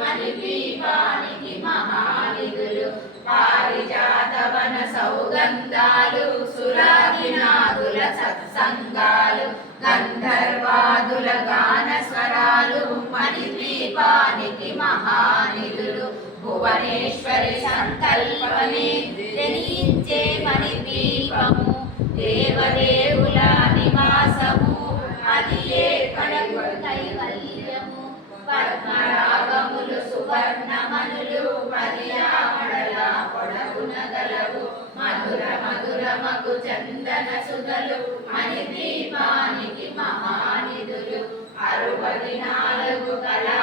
మణిదీపానికి మహానిధులు పారిజాతవన సౌగంధాలు సురాదినాదుల సత్సంగాలు గంధర్వాదుల గాన స్వరాలు మణిదీపానికి మహానిధులు భువనేశ్వరి సంకల్పమే జనించే మణిదీపము దేవదేవుల నివాసము అది ఏ కడకు కైవల్యము పద్మరాగములు సువర్ణమనులు పర్యామడల పొడవున గలవు మధుర మధురమగు చందన సుధలు మణిదీపానికి మహానిధులు 64 కళా